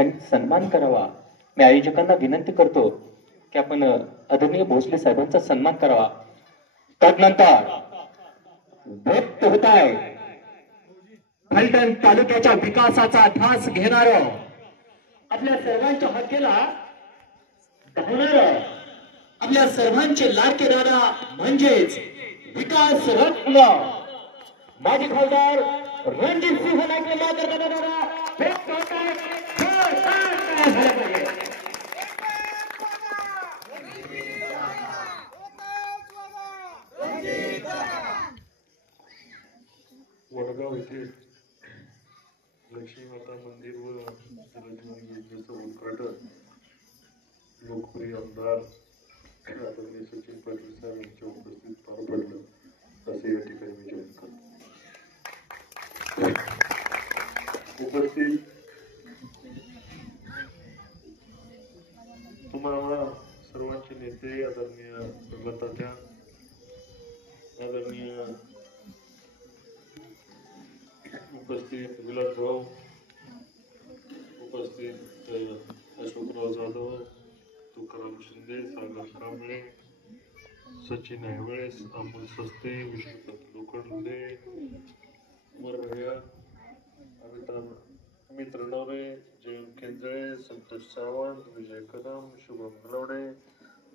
नागरिकांनी सन्मान करावा. मी आयोजकांना विनंती करतो की आपण आदरणीय भोसले साहेबांचा सन्मान करावा. तदनंतर व्यक्त होत आहे फलटण तालुक्याच्या विकासाचा ध्यास घेणार, आपल्या सर्वांच्या हक्केला धावणार, आपल्या सर्वांचे लाडके दादा म्हणजेच विकास रत्न माजी खासदार रणजित सिंह नाईक वडगाव येथे लक्ष्मी माता मंदिर व जलजीवन योजनेचं उद्घाटन लोकप्रिय आमदार आदरणीय सचिन पाटील साहेब यांच्या उपस्थित पार पडलं असे या ठिकाणी मी जाहीर करतो. उपस्थित तुम्हाला सर्वांचे नेते आदरणीय प्रगतात्या, आदरणीय उपस्थित विलास भाऊ, उपस्थित अशोकराव जाधव, तुकाराम शिंदे, सागर कांबळे, सचिन ऐवळेस, अमोल सस्ते, विष्णुपंत लोखंडे, उमर भैया, अमित रणवरे, जयंत केंद्रे, संतोष सावंत, विजय कदम, शुभम गलवडे,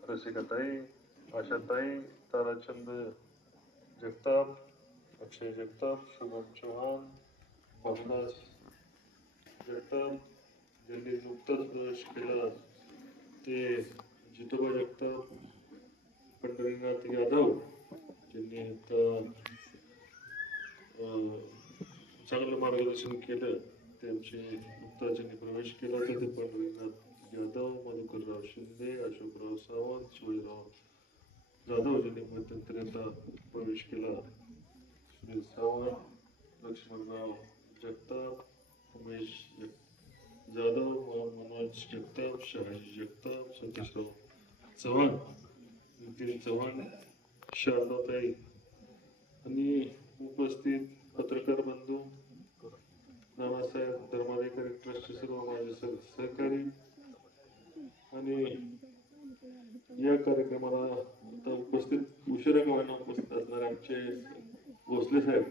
रसिकाताई, आशाताई, ताराचंद जगताप, अक्षय जगताप, शुभम चौहान, भावनास जगताप, ज्यांनी नुकतंच प्रवेश केला ते जितोबा जगताप, पंढरीनाथ यादव, ज्यांनी आता चांगलं मार्गदर्शन केलं, त्यांचे नुकताच ज्यांनी प्रवेश केला ते पंढरीनाथ यादव, मधुकरराव शिंदे, अशोकराव सावंत, शिवाजीराव जाधव, ज्यांनी मध्यंतरी आता प्रवेश केला, सुनील सावंत, लक्ष्मणराव जगताप, उमेश जाधव, मनोज जगताप, शहाजी जगताप, सतीशराव चव्हाण, नितीन चव्हाण, शारदाताई आणि उपस्थित पत्रकार बंधू, नानासाहेब धर्माधिकारी ट्रस्टचे सर्व माझे सहकारी आणि या कार्यक्रमाला आता उपस्थित उशिरा गावांना उपस्थित असणारे आमचे भोसले साहेब,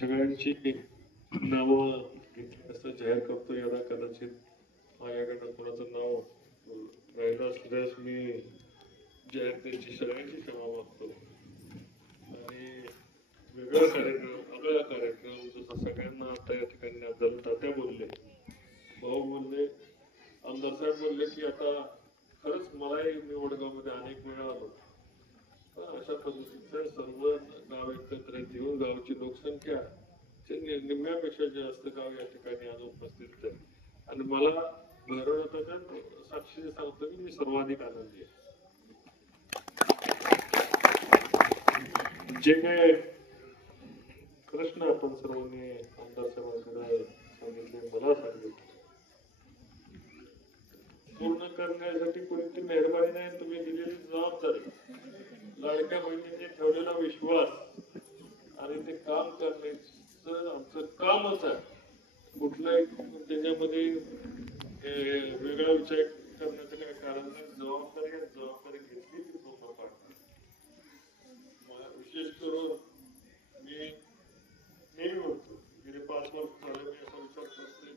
सगळ्यांची नावं असं जाहीर करतो. याला कदाचित माझ्याकडनं कोणाचं नाव राहिलं असल्यास मी जाहीर त्याची सगळ्यांची क्षमा मागतो. आणि वेगळा कार्यक्रम जसा सगळ्यांना आता या ठिकाणी आपल्याला तात्या बोलले, भाऊ बोलले, आमदार साहेब बोलले की आता खरंच मलाही मी वडगावमध्ये अनेक वेळा आलो, पण अशा पद्धतीचं सर्व गाव एकत्र येऊन गावची लोकसंख्या निम्म्यापेक्षा जास्त गाव या ठिकाणी आज उपस्थित आहे आणि मला भैरवनाथाच्या साक्षीने सांगतो की मी सर्वाधिक आनंदी आहे. जे काय प्रश्न आपण सर्वांनी आमदार साहेबांकडे सांगितले, मला सांगितले, पूर्ण करण्यासाठी कोणती मेहरबानी नाही, तुम्ही दिलेली जबाबदारी, लाडक्या बहिणींनी ठेवलेला विश्वास आणि ते काम करण्याचं आमचं कामच आहे. कुठलाही त्याच्यामध्ये वेगळा विचार करण्याचं काही कारण नाही. जबाबदारी घेतली की तो पाडणार. विशेष करून मी नेहमी म्हणतो, गेले 5 वर्ष झाले मी असा विचार करतोय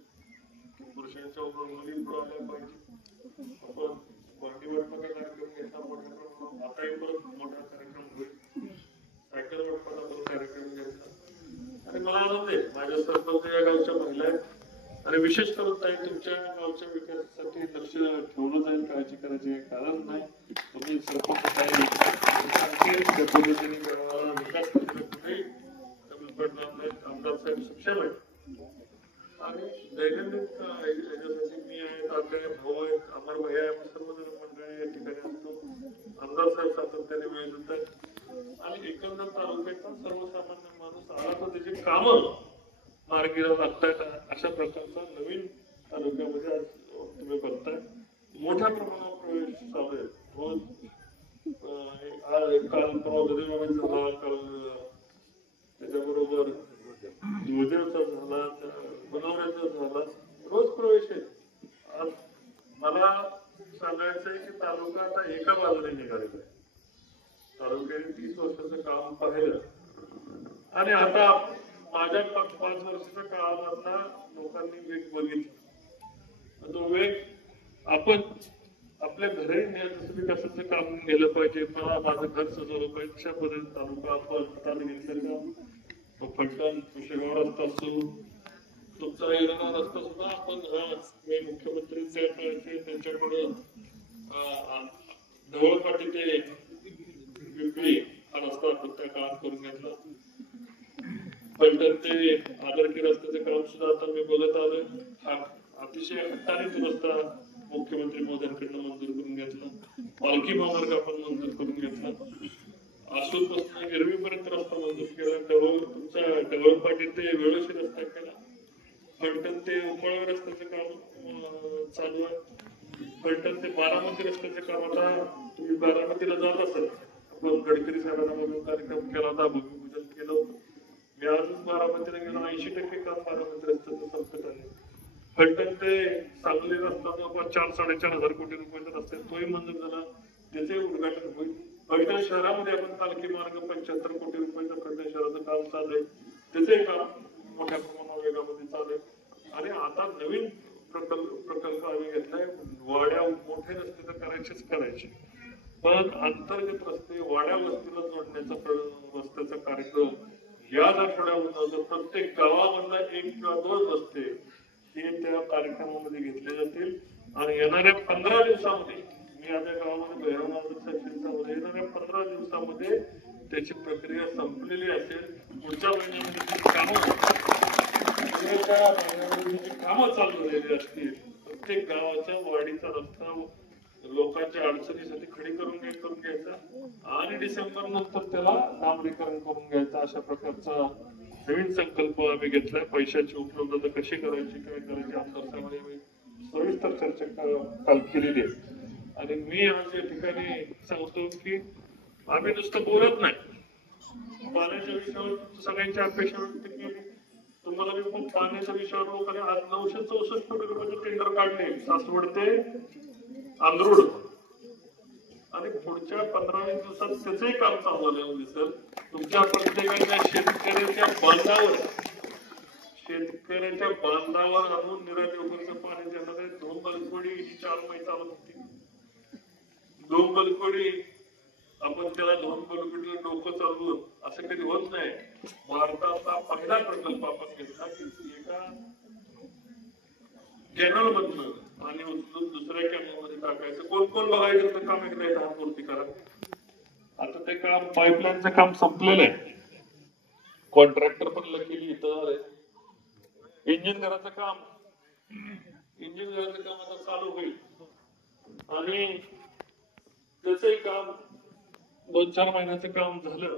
पुरुषांच्या मुली पुढे आल्या पाहिजे. आपण भांडी वाटपाचा कार्यक्रम घेतला मोठ्या प्रमाणात, आताही परत मोठा कार्यक्रम होईल. सायकल वाटपाचा परत कार्यक्रम घेतला आणि मला आनंद आहे माझ्या सरपंच या गावच्या महिला आहेत आणि विशेष करून ताई तुमच्या गावच्या विकासासाठी लक्ष ठेवलं जाईल, काळजी करायची कारण नाही. तुम्ही सरपंच त्या पद्धतीने विकास कुठेही कमी पडणार नाही. आमदार साहेब सक्षम आहेत आणि दैनंदिन याच्यासाठी मी आहे, आपले भाऊ आहेत, अमर भैया आहे, आम्ही सर्वजण मंडळी या ठिकाणी असतो. आमदार साहेब सातत्याने वेळ देतात आणि एकंदर तालुक्यात सर्वसामान्य माणूस आला तर त्याची कामं मार्गीला लागतात. अशा प्रकारचा नवीन तालुक्यामध्ये आज तुम्ही बघताय मोठ्या प्रमाणावर प्रवेश चालू आहे. रोज काल परवा झाला, काल त्याच्याबरोबर दुधेचा झाला, बनवण्याचा झाला, रोज प्रवेश आहे. आज मला सांगायचंय की तालुका आता एका बाजूने निघालेला आहे. तालुक्याने 30 वर्षाचं काम पाहिलं आणि आता माझ्या 5 वर्षाच्या काळामधला लोकांनी वेग बघितला. तो वेग आपण आपल्या घरी नेण्याचं विकासाचं काम केलं पाहिजे. मला माझं घर सजवलं पाहिजे. अशा पद्धतीने तालुका आपण हाताने घेतलं का फलटण कुशेगाव रस्ता असो, तुमचा येणारा रस्ता सुद्धा आपण मी मुख्यमंत्री त्यांच्याकडून ढवळपाटी ते पिंपरी हा रस्ता आपण त्या काळात करून घेतला. फलटण ते आदरकी रस्त्याचं काम सुद्धा आता मी बघत आलोय. हा अतिशय हट्टाने तो रस्ता मुख्यमंत्री मोदींकडनं मंजूर करून घेतला. पालखी महामार्ग आपण मंजूर करून घेतला. आसूरपासून गिरवीपर्यंत रस्ता मंजूर केला. तुमचा ढवळपाटी ते वेळोशी रस्ता केला. फलटण ते उमळवा रस्त्याचं काम चालू आहे. फलटण ते बारामती रस्त्याचं काम आता तुम्ही बारामतीला जात असाल. आपण गडकरी साहेबांना म्हणून कार्यक्रम केला होता, भूमिपूजन केलं होतं. मी आजच बारामतीला गेलो. 80% काम बारामती रस्त्याचं संपत आहे. फलटण ते सांगली रस्ता 4-4.5 कोटी रुपयाचा रस्ता तोही मंजूर झाला. त्याचे उद्घाटन होईल. फलटण शहरामध्ये आपण पालखी मार्ग 75 कोटी रुपयाचं फलटण शहराचं काम चालू आहे. त्याचे काम मोठ्या प्रमाणावर वेगामध्ये चालू आहे. आणि आता नवीन प्रकल्प आम्ही घेतलाय. वाड्या मोठे रस्ते तर करायचेच करायचे, पण अंतर्गत रस्ते वाड्या वस्तीला जोडण्याचा रस्त्याचा कार्यक्रम याच आठवड्यामध्ये प्रत्येक गावामधला 1 किंवा 2 रस्ते हे त्या कार्यक्रमामध्ये घेतले जातील. आणि येणाऱ्या 15 दिवसामध्ये मी आता गावामध्ये भैरवनाथाच्या येणाऱ्या 15 दिवसामध्ये त्याची प्रक्रिया संपलेली असेल. पुढच्या महिन्यामध्ये कामं चालू झालेली असतील. प्रत्येक गावाच्या वाडीचा रस्ता लोकांच्या अडचणीसाठी खडी करून घ्यायचा आणि डिसेंबर नंतर त्याला डांबरीकरण करून घ्यायचा. अशा प्रकारचा नवीन संकल्प आम्ही घेतलाय. पैशाची उपलब्धता कशी करायची, काय करायची आमदार साहेबांनी सविस्तर चर्चा काल केलेली आहे. आणि मी आज या ठिकाणी सांगतो की आम्ही नुसतं बोलत नाही. पाण्याच्या विषयावर सगळ्यांची अपेक्षा व्यक्त केली. तुम्हाला मी पण पाण्याच्या विषयावर लोकांनी आज 964 कोटी रुपयाचं टेंडर काढले सासवड ते आंध्रुड. आणि पुढच्या 15-20 दिवसात त्याचंही काम चालू झालं दिसेल. तुमच्या प्रत्येकाच्या शेतकऱ्याच्या बांधावर आणून निरादेवकरचं पाणी देणार आहे. 2 बलकोडी ही 4 महिने चालत होती. 2 बलकोडी आपण त्याला 2 बलकोडीला डोकं चालवून असं कधी होत नाही. भारताचा पहिला प्रकल्प आपण घेतला की एका कॅनल मधनं पाणी उचलून दुसऱ्या कॅनल मध्ये टाकायचं. कोण बघायचं तर काम एकदा हात वरती करा. आता ते काम पाईपलाईनचं काम संपलेलं आहे. कॉन्ट्रॅक्टर पण लकीली इथं आले. इंजिन घराचं काम आता चालू होईल आणि त्याचंही काम 2-4 महिन्याचं काम झालं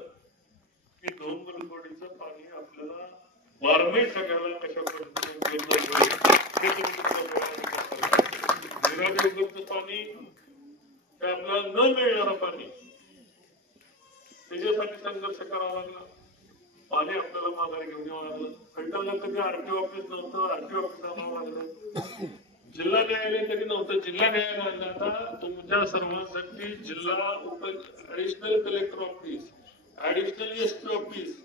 की 2 बलकोडीचं पाणी आपल्याला बारमाही सगळ्याला कशा पद्धतीने पाणी ते आपल्याला न मिळणारं पाणी त्याच्यासाठी संघर्ष करावा लागला. पाणी आपल्याला माघारी घेऊन यावं लागलं. फलटणला कधी आरटीओ ऑफिस नव्हतं, आरटीओ ऑफिस आणावं लागलं. जिल्हा न्यायालय कधी नव्हतं, जिल्हा न्यायालयाला आता तुमच्या सर्वांसाठी जिल्हा additional collector office, additional SP office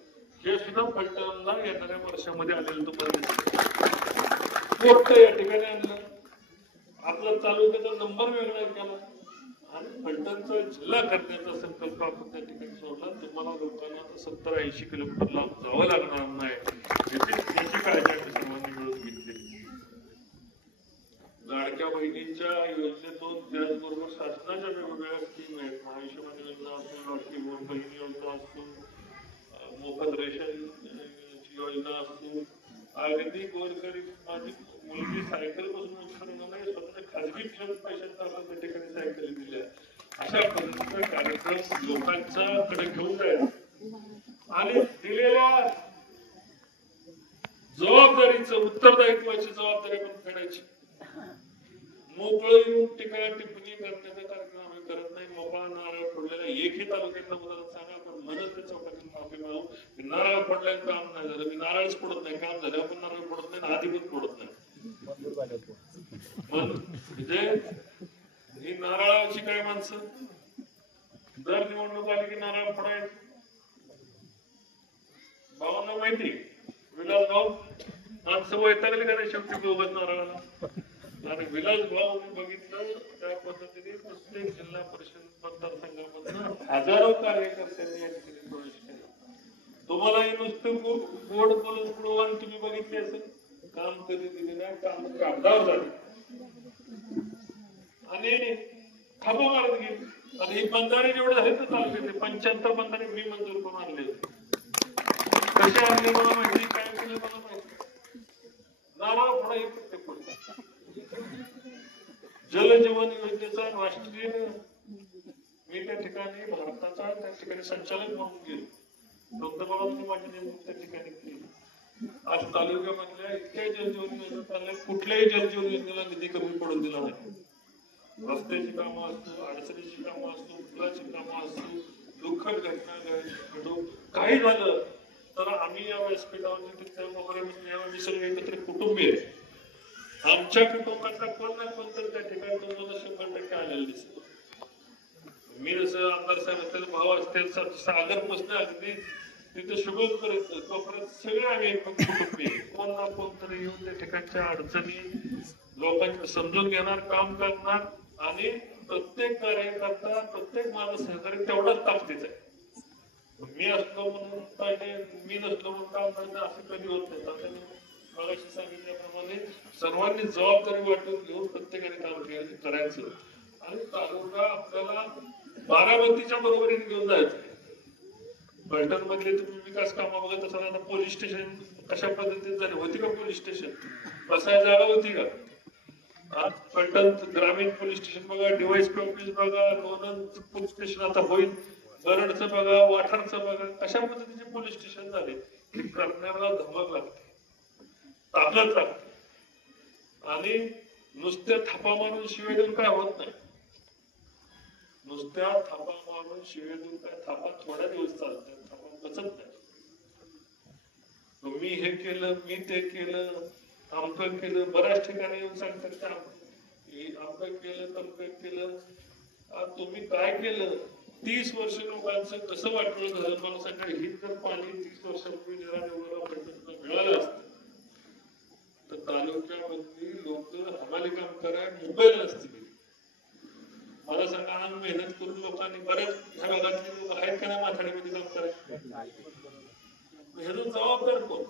हे सुद्धा फलटणला येणाऱ्या वर्षामध्ये आलेलं तुम्हाला दिसतं. या ठिकाणी आणलं. आपला तालुक्याचा नंबर वेगळा केला आणि फलटणचा जिल्हा करण्याचा संकल्प आपण त्या ठिकाणी सोडला. तुम्हाला लोकांना 70-80 किलोमीटर लांब जावं लागणार नाही याची काळजी आम्ही सर्वांनी मिळून घेतली. लाडक्या बहिणींच्या योजनेतून त्याचबरोबर शासनाच्या वेगवेगळ्या स्कीम आहेत. महायुष्यमान योजना असो, लाडकी बहीण योजना असो, मोफत रेशन योजना असो, अगदी गोरगरीब माझी मुलगी सायकल पासून उत्पन्न नाही स्वतःच्या खाजगी पैशांचा आपण त्या ठिकाणी सायकल दिल्या. अशा पद्धतीचा कार्यक्रम लोकांच्याकडे घेऊन जायचा आणि दिलेल्या जबाबदारीचं उत्तरदायित्वाची जबाबदारी आपण फेडायची. मोकळं येऊन टिप्पणी करण्याचा कार्यक्रम आम्ही करत नाही. मोकळा नारळ फोडलेला एकही तालुक्यातला मुलाला सांगा म्हणत त्या चौकातून माफी मागू. मी नारळ फोडल्याने काम नाही झालं, मी नारळच फोडत नाही, काम झालं आपण नारळ फोडत नाही, आधी पण फोडत नाही. म्हणजे ही नारळाची काय माणसं दर निवडणूक आली की नारळ फोडायचं. भावांना माहिती विलास भाऊ माणसं वैतागली का नाही शेवटी बोगस नारळाला. आणि विलास भाऊ बघितलं त्या पद्धतीने प्रत्येक जिल्हा परिषद मतदारसंघामधून हजारो कार्यकर्त्यांनी या ठिकाणी प्रवेश केला. तुम्हाला हे नुसतं गोड बोलून तुम्ही बघितले असेल, काम कधी दिले नाही, काम कागदावर झाले आणि थापा मारत गेले. आणि हे बंधारे जेवढे झाले तर चालू गेले. 75 बंधारे मी मंजूर करून आणले होते. कसे आणले मला माहिती, काय केलं मला माहिती. नारळ फोडा हे प्रत्येक पडतो. जल जीवन योजनेचा राष्ट्रीय मी त्या ठिकाणी भारताचा त्या ठिकाणी संचालक म्हणून गेलो. पंतप्रधानांनी माझी नेमणूक त्या ठिकाणी केली. आज तालुक्यामधल्या इतक्या जलजीवन योजना चालल्या, कुठल्याही जलजीवन योजनेला निधी कमी पडून दिला नाही. रस्त्याची कामं असतो, अडचणीची कामं असतो, पुलाची कामं असतो, दुःखद घटना घडो, काही झालं तर आम्ही या व्यासपीठावर तिथे वगैरे सगळे एकत्र कुटुंबीय आमच्या कुटुंबातला कोण ना कोण तर त्या ठिकाणी तुम्हाला 100% आलेलं दिसतो. मी जसं आमदार साहेब असतील, भाऊ असतील, सागर पोचणे अगदी तिथे शुभम करायचं तोपर्यंत सगळे आम्ही कुटुंबीय कोण ना कोण तरी येऊन त्या ठिकाणच्या अडचणी लोकांना समजून घेणार, काम करणार. आणि प्रत्येक कार्यकर्ता प्रत्येक माझा सहकारी तेवढाच ताकदीचा आहे. मी असलो म्हणून पाहिजे, मी नसलो म्हणून काम पाहिजे असं कधी होत नाही. मगाशी सांगितल्याप्रमाणे सर्वांनी जबाबदारी वाटून घेऊन प्रत्येकाने काम करायचं. आणि तालुका आपल्याला बारामतीच्या बरोबरीने घेऊन जायचं. फलटण मधले तुम्ही विकास कामं बघत असाल, आता पोलीस स्टेशन कशा पद्धतीने झाले, होती का पोलीस स्टेशन, बसायला जागा होती का? आज फलटण ग्रामीण पोलीस स्टेशन बघा, डीवायएसपी ऑफिस बघा, लोणंद पोलीस स्टेशन आता होईल, बरडचं बघा, वाठारचं बघा, कशा पद्धतीचे पोलीस स्टेशन झाले. हे करण्याला धमक लागते, ताकद लागते. आणि नुसत्या थापा मारून शिवाय देऊन काय होत नाही. नुसत्या थापा मारून शिवाय देऊन काय, थापा थोड्या दिवस चालतात, थापा बचत नाही. मी हे केलं, मी ते केलं, आमकं केलं, बऱ्याच ठिकाणी येऊन सांगतात आमकं केलं, तमकं केलं. तुम्ही काय केलं? 30 वर्ष लोकांचं कसं वाटलं झालं मला सांगा. ही जर पाणी 30 वर्षापूर्वी मिळालं असतं तर तालुक्यामधली लोक हमाली काम करायला मुंबईला असतील. मला सांगा, आम्ही मेहनत करून लोकांनी बऱ्याच ह्या भागातली लोक आहेत का नाही माथाडीमध्ये काम करायला? ह्याचं जबाबदार कोण?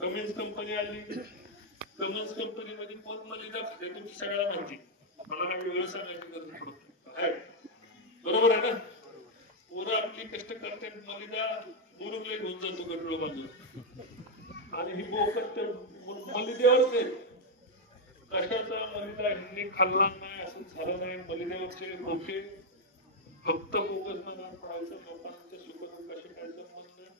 कमिन्स कंपनी आली, कमिन्स कंपनीमध्ये कोण मलिदा खाते तुमची सगळ्याला माहिती, मला काय वेगळं सांगायची गरज पडत आहे. बरोबर आहे ना? पोरं आपली कष्ट करते, मलिदा मुरुगले घेऊन जातो गटोळ बांधून आणि ही बोकत मलिदेवरच आहे. कशाचा मलिदा हिंदी खाल्ला नाही, असं झालं नाही. मलिदेवरचे डोके फक्त बोगस नगर पडायचं, लोकांच्या सुखदुःखाशी काय संबंध नाही.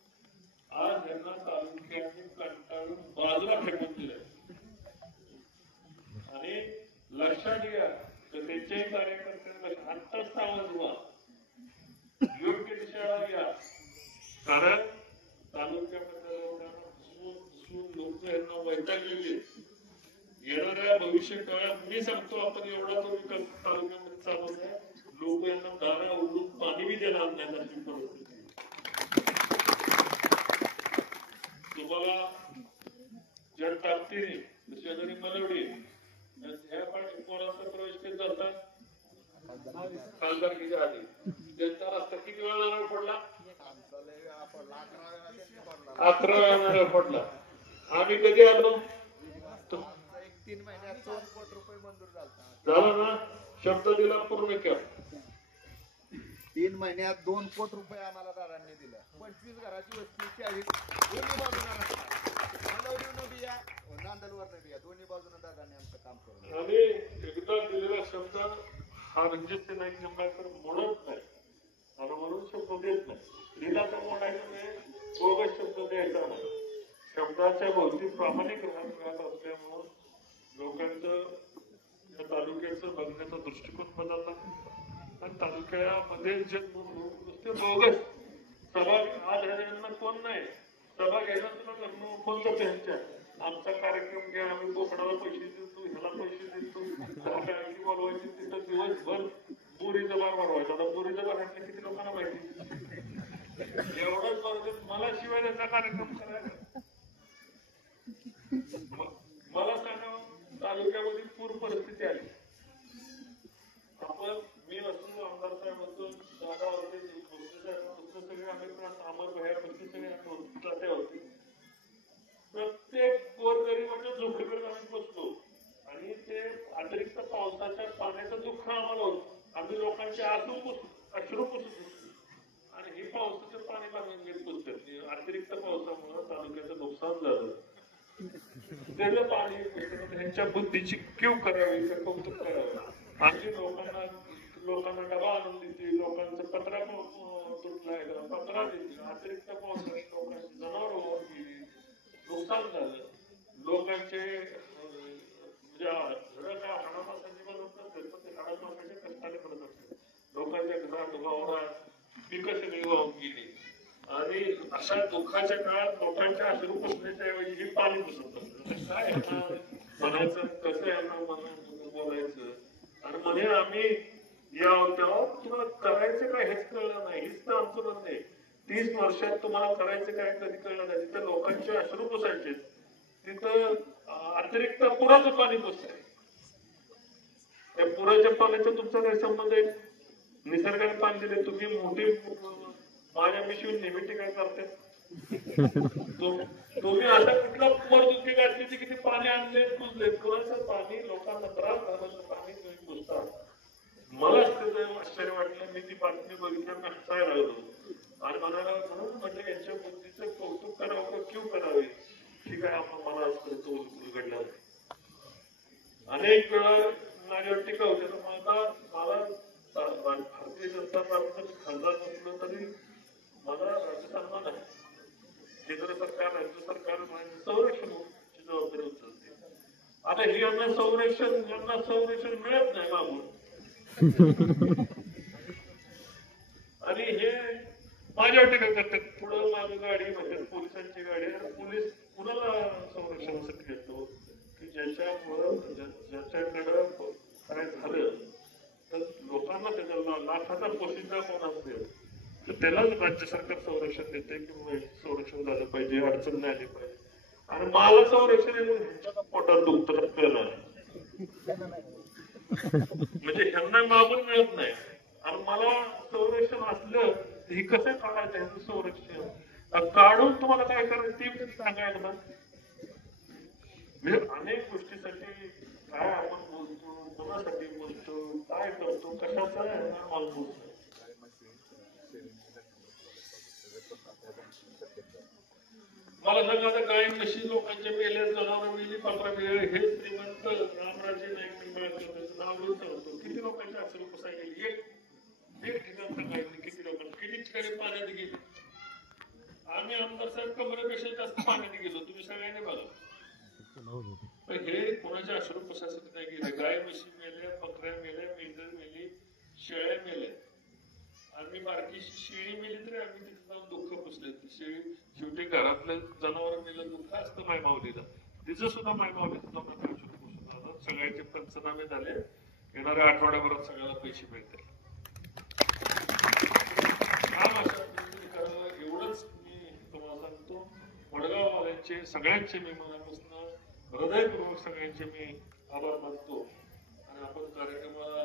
आज यांना तालुक्याने कंटाळून बाजूला फेकून दिलंय. आणि लक्षात घ्या तर त्यांच्याही कार्यकर्त्यांना आत्ताच आवाज व्हा, योग्य दिशेला घ्या. कारण तालुक्यामध्ये लोक यांना वैतागलेले. येणाऱ्या भविष्य काळात मी सांगतो आपण एवढा तो विकास तालुक्यामध्ये चालू आहे, लोक यांना दारा उडून पाणी बी देणार नाही अशी परिस्थिती. तुम्हाला ज्या टाकतीने शेजारी मलवडी ह्या पाणी कोणाचा प्रवेश केला जातात खासदारकीच्या आधी त्यांचा रस्ता किती वेळा नारळ पडला? 11 वेळा नारळ पडला. आम्ही कधी आलो? 3 महिन्यात 2 कोटी रुपये मंजूर झाला ना? शब्द दिला पूर्ण केला. 3 महिन्यात 2 कोटी रुपये आम्हाला दारांनी दिला. 25 घराची वस्ती 40 दोन्ही बाजूला नांदलवर दोन्ही बाजूला दादांनी आमचं काम करून. आणि एकदा दिलेला शब्द हा रणजित नाईक निंबाळकर मोडत नाही आणि म्हणून शब्द देत नाही. दिला तर मोडायचं नाही, बोगस शब्द द्यायचा नाही. शब्दाच्या भोवती प्रामाणिक राहत असल्यामुळं लोकांचं या तालुक्याचं बघण्याचा दृष्टिकोन बदलला. आणि तालुक्यामध्ये जे नुसते बोगस सभा आज यांना कोण नाही सभा घ्यायला तुला लग्न कोण जातो ह्यांच्या आमचा कार्यक्रम घ्या आम्ही बोकडाला पैसे देतो ह्याला पैसे देतो गायकी बोलवायची तिथं दिवसभर बोरीचा बार भरवायचा आता बोरीचा बार ह्यातल्या किती लोकांना माहिती एवढंच बरोबर मला शिवाय त्यांचा कार्यक्रम करायचा मला सांगा तालुक्यामध्ये पूर परिस्थिती आली आपण मी असतो आमदार साहेब होतो जागा होते सगळे आम्ही अमर भया सगळे जाते होते प्रत्येक गोरगरिबाच्या झोपडीकडे आम्ही बसलो आणि ते अतिरिक्त पावसाच्या पाण्याचं दुःख आम्हाला होतं आम्ही लोकांचे अश्रू पुसत होतो आणि हे पावसाचं पाणी लागून पुसतात अतिरिक्त पावसामुळे तालुक्याचं नुकसान झालं त्याचं पाणी त्यांच्या बुद्धीची कीव करावी का कौतुक करावं आमची लोकांना डबा आणून देते लोकांचं पत्रा तुटलाय पत्रा देते अतिरिक्त पावसाने लोकांची जनावर होऊन गेली नुकसान झालं लोकांचे म्हणजे हाडामासाची बनवत नसते पण ते हाडामासाच्या कष्टाने बनत असते लोकांच्या घरात वावरात पिकं सगळी वाहून गेली आणि अशा दुःखाच्या काळात लोकांच्या अश्रू पुसण्याच्या ऐवजी हे पाणी पुसत असतं काय म्हणायचं कसं यांना बोलायचं आणि म्हणे आम्ही यावं तेव्हा तुम्हाला करायचं काय हेच कळलं नाही हेच तर आमचं म्हणणं आहे 30 वर्षात तुम्हाला करायचं काय कधी कळलं नाही तिथं लोकांचे अश्रू पुसायचे तिथं अतिरिक्त पुराचं पाणी पुसतंय त्या पुराच्या पाण्याचा तुमचा काय संबंध आहे निसर्गाने पाणी दिले तुम्ही मोठी माझ्या मिशीवर नेहमी काय करते तुम्ही असा कुठला मरदुकी घातली की किती पाणी आणले पुजले पुराचं पाणी लोकांना त्रास झालं पाणी तुम्ही पुसता मला त्याचं आश्चर्य वाटलं मी ती बातमी बघितल्यावर मी हसायला लागलो आणि म्हणून म्हणजे यांच्या बुद्धीचं कौतुक करावं क्यू करावे ठीक आहे आपण मला आजपर्यंत उघडलं अनेक वेळा माझ्यावर टीका होते तर मला भारतीय जनता पार्टीचं खासदार नसलं तरी मला राज्य सन्मान आहे केंद्र सरकार राज्य सरकार संरक्षणाची जबाबदारी उचलते आता ही यांना संरक्षण मिळत नाही मागून आणि हे माझ्यावर टीका करतात पुढं माझी गाडी म्हणतात पोलिसांची गाडी आणि पोलीस कुणाला संरक्षणासाठी घेतो की ज्याच्याकडं काय झालं तर लोकांना त्याच्या लाखाचा पोशिंदा कोण असेल तर त्यालाच राज्य सरकार संरक्षण देते की संरक्षण झालं पाहिजे अडचण नाही आली पाहिजे आणि मला संरक्षण ह्यांच्या पोटात दुखतं कळणार म्हणजे ह्यांना मागून मिळत नाही आणि मला संरक्षण असलं हे कसं काढायचं ह्याचं संरक्षण काढून तुम्हाला काय करायचं ते सांगायला ना म्हणजे अनेक गोष्टीसाठी काय आपण बोलतो कोणासाठी बोलतो काय करतो कशाचा मला बोलतो मला सांगा आता गाय म्हशी लोकांच्या मेल्या जनावर मेली पात्रा मिळेल हे श्रीमंत रामराजे नाईक नाव होतो किती लोकांच्या असेल कसा गेली एक ठिकाण सांगायचं किती लोकांना किती ठिकाणी पाण्यात गेले आम्ही आमदार साहेब कमरेपेक्षा जास्त पाण्यात गेलो तुम्ही सगळ्यांनी बघा हे कोणाच्या अश्रू पुसासाठी नाही गेले गाय म्हशी मेल्या बकऱ्या मेल्या मेंढर मेली शेळ्या मेल्या आम्ही बारकीशी शेळी मेली तरी आम्ही तिथे जाऊन दुःख पुसले शेवटी घरातलं जनावर मेलं दुःख असतं मायमावलीला तिचं सुद्धा मायमावलीचं जाऊन अश्रू पुसून झालं सगळ्यांचे पंचनामे झाले येणाऱ्या आठवड्याभरात सगळ्याला पैसे मिळतील काम अशा पद्धतीने करावं एवढंच मी तुम्हाला सांगतो वडगाववाल्यांचे सगळ्यांचे मी मनापासून हृदयपूर्वक सगळ्यांचे मी आभार मानतो आणि आपण कार्यक्रमाला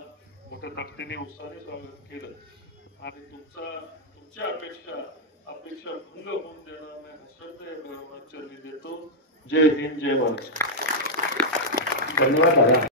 मोठ्या ताकदीने उत्साहाने स्वागत केलं आणि तुमच्या अपेक्षा भंग होऊन देणार नाही श्रद्धेय चरणी देतो जय हिंद जय महाराष्ट्र धन्यवाद.